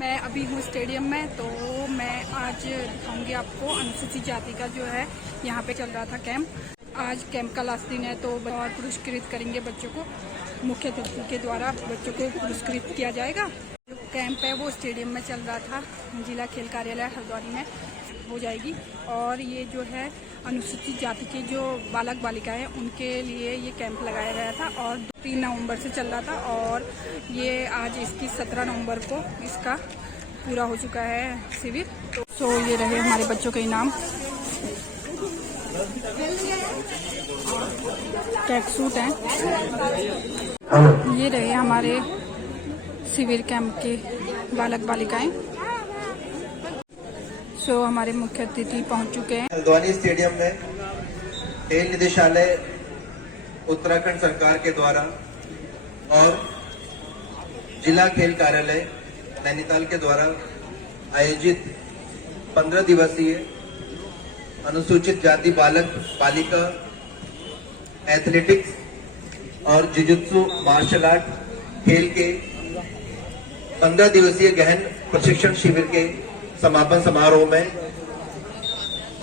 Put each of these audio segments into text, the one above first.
मैं अभी हूँ स्टेडियम में, तो मैं आज दिखाऊंगी आपको अनुसूचित जाति का जो है यहाँ पे चल रहा था कैंप। आज कैंप का लास्ट दिन है, तो और पुरस्कृत करेंगे बच्चों को। मुख्य अतिथि के द्वारा बच्चों को पुरस्कृत किया जाएगा। जो कैंप है वो स्टेडियम में चल रहा था, जिला खेल कार्यालय हल्द्वानी में हो जाएगी। और ये जो है अनुसूचित जाति के जो बालक बालिकाएं हैं उनके लिए ये कैंप लगाया गया था और 3 नवंबर से चल रहा था और ये आज इसकी 17 नवंबर को इसका पूरा हो चुका है शिविर। तो ये रहे हमारे बच्चों के इनाम। ट्रैक सूट हैं। ये रहे हमारे शिविर कैंप के बालक बालिकाएं। सो हमारे मुख्य अतिथि पहुंच चुके हैं। हल्द्वानी स्टेडियम में खेल निदेशालय उत्तराखंड सरकार के द्वारा और जिला खेल कार्यालय नैनीताल के द्वारा आयोजित 15 दिवसीय अनुसूचित जाति बालक बालिका एथलेटिक्स और जुजुत्सु मार्शल आर्ट खेल के 15 दिवसीय गहन प्रशिक्षण शिविर के समापन समारोह में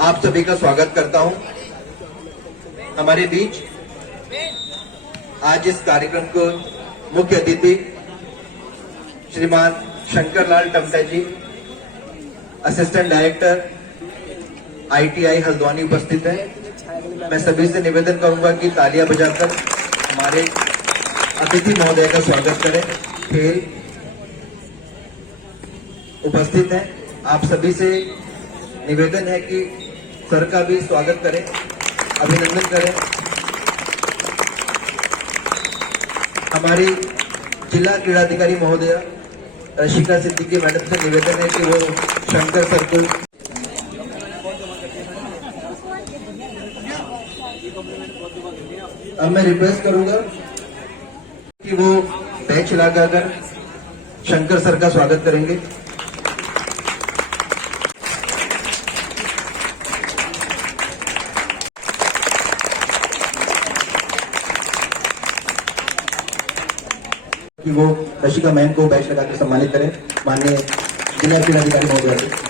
आप सभी का स्वागत करता हूं। हमारे बीच आज इस कार्यक्रम को मुख्य अतिथि श्रीमान शंकर लाल टमटा जी, असिस्टेंट डायरेक्टर ITI हल्द्वानी उपस्थित हैं। मैं सभी से निवेदन करूंगा कि तालियां बजाकर हमारे अतिथि महोदय का स्वागत करें। खेल उपस्थित हैं, आप सभी से निवेदन है कि सर का भी स्वागत करें, अभिनंदन करें। हमारी जिला क्रीड़ाधिकारी महोदय रशिका सिद्दीकी मैडम से निवेदन है कि वो शंकर सर को अब मैं रिक्वेस्ट करूंगा कि वो बैच लगाकर शंकर सर का स्वागत करेंगे। कि वो रशिका मैम को बैच लगाकर सम्मानित करें। माननीय जिला क्रीड़ाधिकारी महोदय से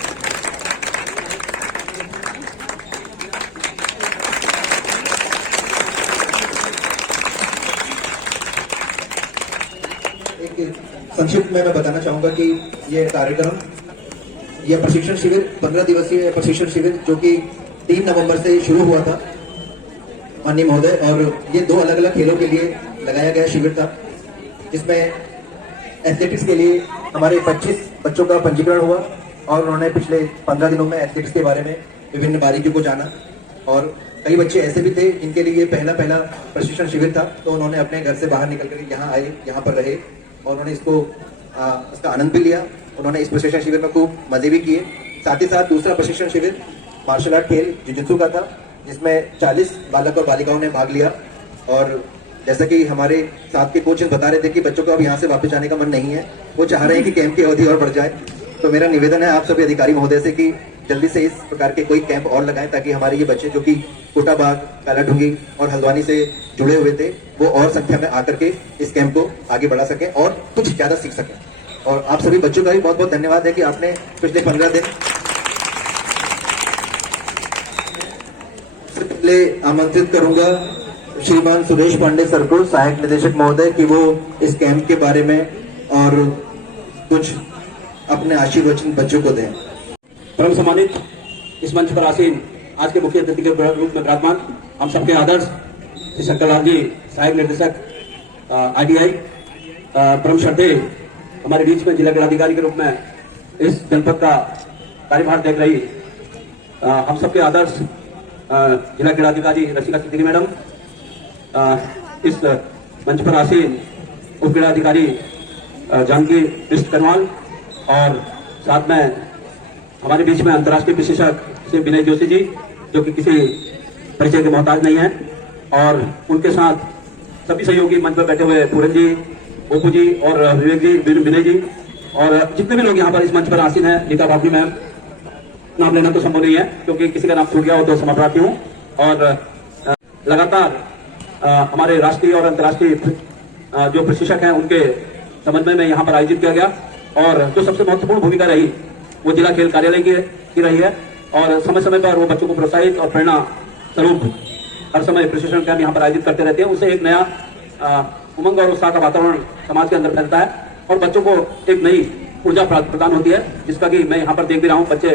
संक्षिप्त में मैं बताना चाहूंगा कि ये कार्यक्रम, यह प्रशिक्षण शिविर 15 दिवसीय प्रशिक्षण शिविर जो कि 3 नवंबर से शुरू हुआ था माननीय महोदय, और ये 2 अलग अलग खेलों के लिए लगाया गया शिविर था, जिसमें एथलेटिक्स के लिए हमारे 25 बच्चों का पंजीकरण हुआ और उन्होंने पिछले 15 दिनों में एथलेटिक्स के बारे में विभिन्न बारीकियों को जाना। और कई बच्चे ऐसे भी थे जिनके लिए पहला प्रशिक्षण शिविर था, तो उन्होंने अपने घर से बाहर निकल कर यहाँ आए, यहाँ पर रहे और उन्होंने इसका आनंद भी लिया। उन्होंने इस प्रशिक्षण शिविर में खूब मजे भी किए। साथ ही साथ दूसरा प्रशिक्षण शिविर मार्शल आर्ट खेल जुजुत्सु का था, जिसमें 40 बालक और बालिकाओं ने भाग लिया। और जैसा कि हमारे साथ के कोचेस बता रहे थे कि बच्चों को अब यहाँ से वापस जाने का मन नहीं है, वो चाह रहे हैं कि कैंप की अवधि और बढ़ जाए। तो मेरा निवेदन है आप सभी अधिकारी महोदय से कि जल्दी से इस प्रकार के कोई कैंप और लगाएं, ताकि हमारे ये बच्चे जो कि कोटाबाग, कालाढूंगी और हल्द्वानी से जुड़े हुए थे, वो और संख्या में आकर के इस कैंप को आगे बढ़ा सकें और कुछ ज्यादा सीख सकें। और आप सभी बच्चों का भी बहुत बहुत धन्यवाद है कि आपने पिछले 15 दिन पहले आमंत्रित करूंगा श्रीमान सुरेश पांडे सर को, सहायक निदेशक महोदय, कि वो इस कैंप के बारे में और कुछ अपने आशीर्वचन बच्चों को दें। परम सम्मानित इस मंच पर आसीन आज के मुख्य अतिथि के रूप में विराजमान हम सबके आदर्श श्री शंकर लाल जी, सहायक निर्देशक ITI, परम श्रद्धेय हमारे बीच में जिला क्रीड़ाधिकारी के रूप में इस जनपद का कार्यभार देख रही हम सबके आदर्श जिला क्रीड़ाधिकारी रशिका सिद्दीकी मैडम, इस मंच पर आसीन उप क्रीड़ाधिकारी जानकी कृष्ण करवाल, और साथ में हमारे बीच में अंतर्राष्ट्रीय विशेषज्ञ श्री विनय जोशी जी, जो कि किसी परिचय के मोहताज नहीं है, और उनके साथ सभी सहयोगी मंच पर बैठे हुए पूरन जी, ओपू जी और विवेक जी, विनय जी, और जितने भी लोग यहाँ पर इस मंच पर आसीन है। नीता बाबरी मैम, नाम लेना तो संभव नहीं है क्योंकि किसी का नाम छूट गया हो तो क्षमा प्रार्थी हूँ। और लगातार हमारे राष्ट्रीय और अंतर्राष्ट्रीय जो प्रशिक्षक हैं उनके समन्वय में यहाँ पर आयोजित किया गया और जो सबसे महत्वपूर्ण भूमिका रही वो जिला खेल कार्यालय की रही है। और समय समय पर वो बच्चों को प्रोत्साहित और प्रेरणा स्वरूप हर समय प्रशिक्षण कैंप यहाँ पर आयोजित करते रहते हैं। उससे एक नया उमंग और उत्साह का वातावरण समाज के अंदर फैलता है और बच्चों को एक नई ऊर्जा प्रदान होती है, जिसका कि मैं यहाँ पर देख भी रहा हूँ। बच्चे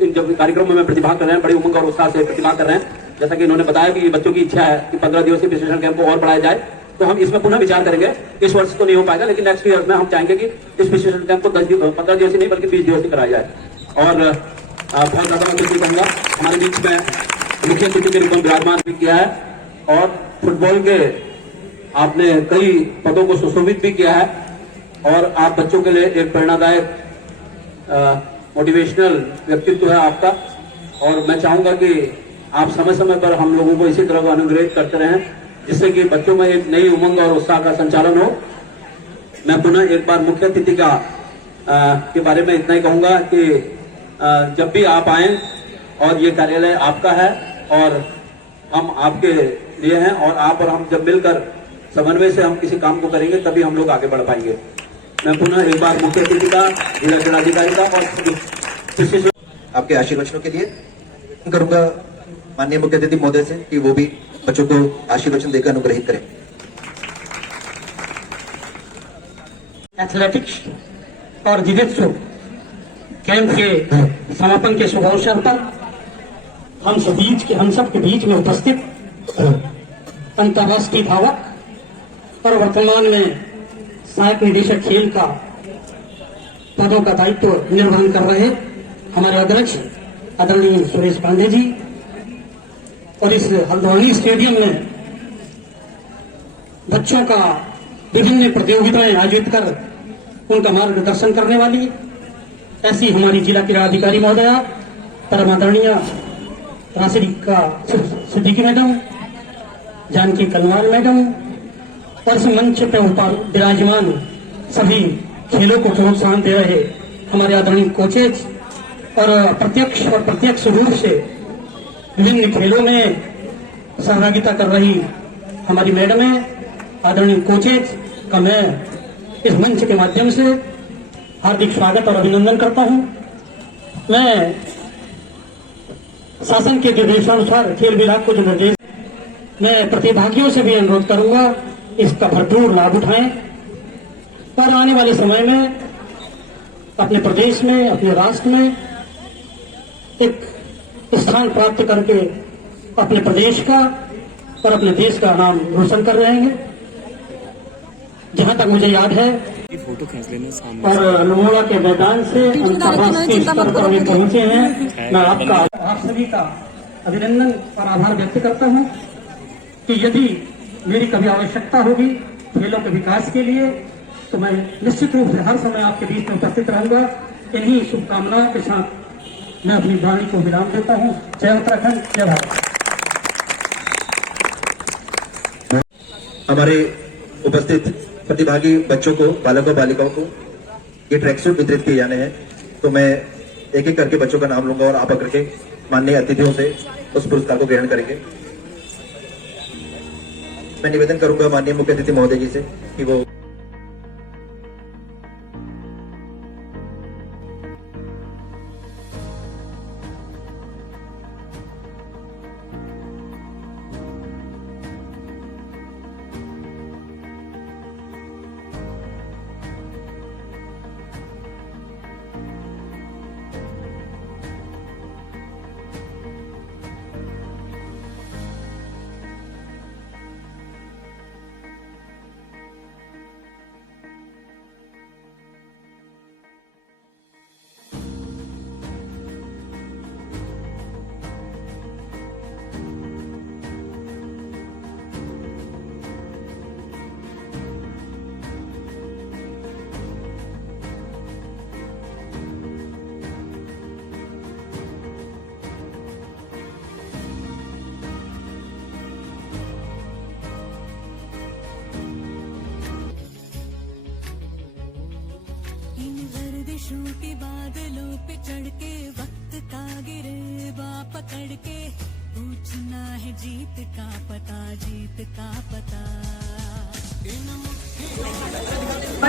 इन जब कार्यक्रमों में प्रतिभाग कर रहे हैं, बड़ी उमंग और उत्साह से प्रतिभाग कर रहे हैं। जैसा कि इन्होंने बताया कि बच्चों की इच्छा है कि 15 दिवसीय प्रशिक्षण कैंप को और बढ़ाया जाए, तो हम इसमें पुनः विचार करेंगे। इस वर्ष तो नहीं हो पाएगा, लेकिन नेक्स्ट ईयर में हम चाहेंगे कि इस प्रशिक्षण कैंप को 15 दिवसीय नहीं बल्कि 20 दिवसीय कराया जाए। और बहुत ज्यादा मैं कुछ कहूंगा, हमारे बीच में मुख्य अतिथि के रूप में विराजमान भी किया है और फुटबॉल के आपने कई पदों को सुशोभित भी किया है और आप बच्चों के लिए एक प्रेरणादायक मोटिवेशनल व्यक्तित्व है आपका। और मैं चाहूंगा कि आप समय समय पर हम लोगों को इसी तरह अनुग्रहित करते रहें, जिससे कि बच्चों में एक नई उमंग और उत्साह का संचालन हो। मैं पुनः एक बार मुख्य अतिथि के बारे में इतना ही कहूंगा कि जब भी आप आए और ये कार्यालय आपका है और हम आपके लिए हैं और आप और हम जब मिलकर समन्वय से हम किसी काम को करेंगे तभी हम लोग आगे बढ़ पाएंगे। मैं पुनः एक बार मुख्य अतिथि का, जिला जिलाधिकारी का और आपके आशीर्वचनों के लिए करूंगा माननीय मुख्य अतिथि महोदय से कि वो भी बच्चों को आशीर्वचन देकर अनुग्रहित करें। एथलेटिक्स और जिजित्सु कैंप के समापन के शुभ अवसर पर हम सब के बीच में उपस्थित अंतर्राष्ट्रीय धावक और वर्तमान में सहायक निदेशक खेल का पदों का दायित्व निर्वहन कर रहे हमारे अध्यक्ष आदरणीय सुरेश पांडे जी और इस हल्द्वानी स्टेडियम में बच्चों का विभिन्न प्रतियोगिताएं आयोजित कर उनका मार्गदर्शन करने वाली ऐसी हमारी जिला क्रीड़ा अधिकारी महोदया परम आदरणीय राशिका सिद्दीकी मैडम, जानकी कलवाल मैडम और इस मंच पर विराजमान सभी खेलों को प्रोत्साहन दे रहे हमारे आदरणीय कोचेज और प्रत्यक्ष रूप से विभिन्न खेलों में सहभागिता कर रही हमारी मैडम है आदरणीय कोचेज का मैं इस मंच के माध्यम से हार्दिक स्वागत और अभिनंदन करता हूं। मैं शासन के निर्देशानुसार खेल विभाग को जो निर्देश, मैं प्रतिभागियों से भी अनुरोध करूंगा इसका भरपूर लाभ उठाएं और आने वाले समय में अपने प्रदेश में, अपने राष्ट्र में एक स्थान प्राप्त करके अपने प्रदेश का और अपने देश का नाम रोशन कर रहेंगे। जहां तक मुझे याद है फोटो खींच लेना सामने और अल्मोड़ा के मैदान से अंतर्राष्ट्रीय स्तर पर वे पहुंचे हैं। मैं आप सभी का अभिनंदन और आभार व्यक्त करता हूं कि यदि मेरी कभी आवश्यकता होगी खेलों के विकास के लिए तो मैं निश्चित रूप से हर समय आपके बीच में उपस्थित रहूंगा। इन्हीं शुभकामनाओं के साथ मैं अपनी वाणी को विराम देता हूं। जय उत्तराखंड, जय भारत। हमारे उपस्थित प्रतिभागी बच्चों को, बालकों बालिकाओं को ये ट्रैक सूट वितरित किए जाने हैं, तो मैं एक एक करके बच्चों का नाम लूंगा और आप करके माननीय अतिथियों से उस पुरस्कार को ग्रहण करेंगे। मैं निवेदन करूंगा माननीय मुख्य अतिथि महोदय जी से कि वो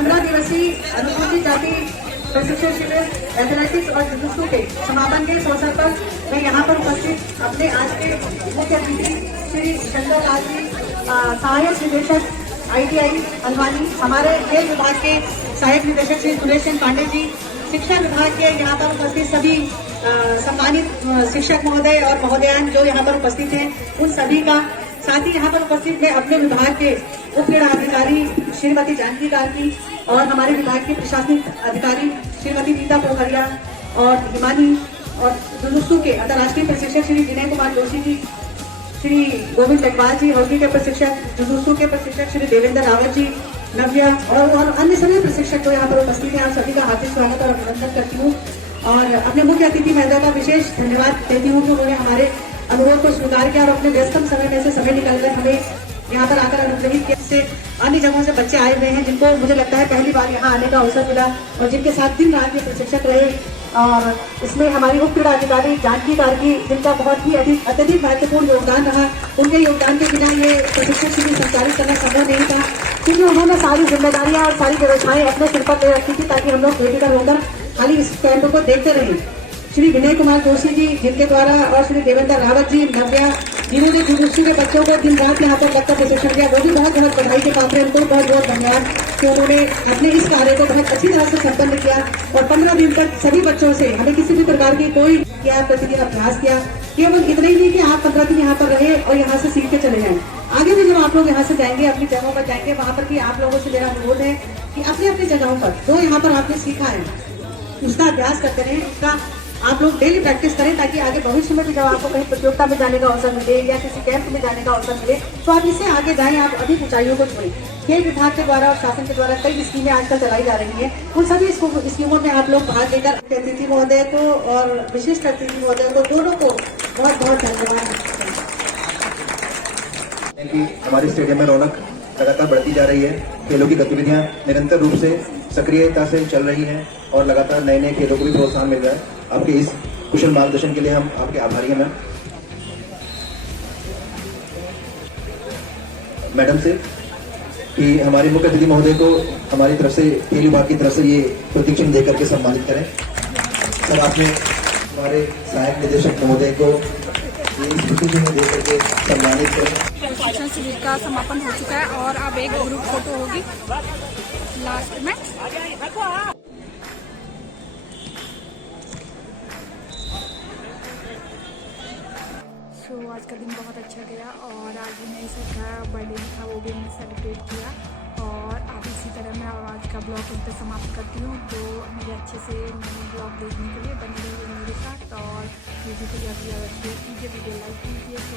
15 दिवसीय अनुसूचित जाति प्रशिक्षण शिविर एथलेटिक्स और जुडोजू के समापन के इस अवसर पर मैं यहाँ पर उपस्थित अपने आज के मुख्य अतिथि श्री शंकर लाल जी, सहायक निदेशक ITI हल्द्वानी, हमारे खेल विभाग के सहायक निदेशक श्री सुरेश पांडे जी, शिक्षा विभाग के यहाँ पर उपस्थित सभी सम्मानित शिक्षक महोदय और महोदयान जो यहाँ पर उपस्थित हैं, उन सभी का, साथ ही यहाँ पर उपस्थित मैं अपने विभाग के उप क्रीड़ा अधिकारी श्रीमती जानकी कार्की और हमारे विभाग के प्रशासनिक अधिकारी श्रीमती नीता पोखरिया और हिमानी और जुडोजू के अंतर्राष्ट्रीय प्रशिक्षक श्री विनय कुमार जोशी जी, श्री गोविंद लखवाल जी हॉकी के प्रशिक्षक, जुडोजू के प्रशिक्षक श्री देवेंद्र रावत जी, नव्या और अन्य सभी प्रशिक्षक जो यहाँ पर उपस्थित हैं, आप सभी का हार्दिक स्वागत और अभिनंदन करती हूँ और अपने मुख्य अतिथि महोदय का विशेष धन्यवाद देती हूँ कि उन्होंने हमारे अनुरोध को स्वीकार किया और अपने व्यस्तम समय में से समय निकालकर हमें यहाँ पर आकर अनुग्रहित किया। से अन्य जगहों से बच्चे आए हुए हैं जिनको मुझे लगता है पहली बार यहाँ आने का अवसर मिला और जिनके साथ दिन रात के प्रशिक्षक रहे और इसमें हमारी उप क्रीड़ा अधिकारी जानकी कार्की, जिनका बहुत ही अत्यधिक महत्वपूर्ण योगदान रहा। उनके योगदान के बिना ये प्रशिक्षण शिविर संचालित करना संभव नहीं था, क्योंकि उन्होंने सारी जिम्मेदारियां और सारी व्यवस्थाएं अपने सिर पर ले रखी थी ताकि हम लोग बेफिक्र होकर खाली इस कैंप को देखते रहे। श्री विनय कुमार जोशी जी, जिनके द्वारा, और श्री देवेंद्र रावत जी, नव्या, जिन्होंने जुडोजू के बच्चों को दिन रात यहाँ पर लगकर प्रशिक्षण दिया, वो भी बहुत बहुत बधाई के पात्र हैं। उनको बहुत बहुत धन्यवाद कि उन्होंने अपने इस कार्य को बहुत अच्छी तरह से संपन्न किया और 15 दिन तक सभी बच्चों से हमें किसी भी प्रकार की कोई प्रतिदिन अभ्यास किया। केवल इतना ही नहीं कि आप 15 दिन यहाँ पर रहे और यहाँ से सीख के चले जाएं। आगे भी जब आप लोग यहाँ से जाएंगे, अपनी जगहों पर जाएंगे, वहाँ पर भी आप लोगों से मेरा अनुरोध है कि अपनी अपनी जगहों पर जो यहाँ पर आपने सीखा है उसका अभ्यास करते रहें, उसका आप लोग डेली प्रैक्टिस करें ताकि आगे भविष्य में भी जब आपको कहीं प्रतियोगिता में जाने का अवसर मिले या किसी कैंप में जाने का अवसर मिले तो आप इससे आगे जाएं, आप अधिक ऊंचाइयों को छुएं। खेल विभाग के द्वारा और शासन के द्वारा कई स्कीमें आजकल चलाई जा रही हैं, उन सभी स्कीमों में आप लोग भाग लेकर अतिथि महोदय को और विशिष्ट अतिथि महोदय को दोनों को बहुत बहुत धन्यवाद। हमारे स्टेडियम में रौनक लगातार बढ़ती जा रही है, खेलों की गतिविधियां निरंतर रूप से सक्रियता से चल रही हैं और लगातार नए नए खेलों को भी प्रोत्साहन मिल रहा है। आपके इस कुशल मार्गदर्शन के लिए हम आपके आभारी हैं मैडम से कि हमारे मुख्य अतिथि महोदय को हमारी तरफ से, खेल विभाग की तरफ से ये प्रतिक्षण देकर के सम्मानित करें। सर, आपने हमारे सहायक निदेशक महोदय को ये प्रतिक्षण देकर के सम्मानित करें। प्रशिक्षण शिविर का समापन हो चुका है और अब एक ग्रुप फोटो होगी लास्ट में। आज का दिन बहुत अच्छा गया और आज मेरी सर का बर्थडे था, वो भी हमने सेलिब्रेट किया और अब इसी तरह मैं आज का ब्लॉग इस पर समाप्त करती हूँ। तो मेरे अच्छे से ब्लॉग देखने के लिए बने रहिए मेरे साथ और वीडियो को ज़्यादा से ज़्यादा शेयर कीजिए, वीडियो लाइक कीजिए। तो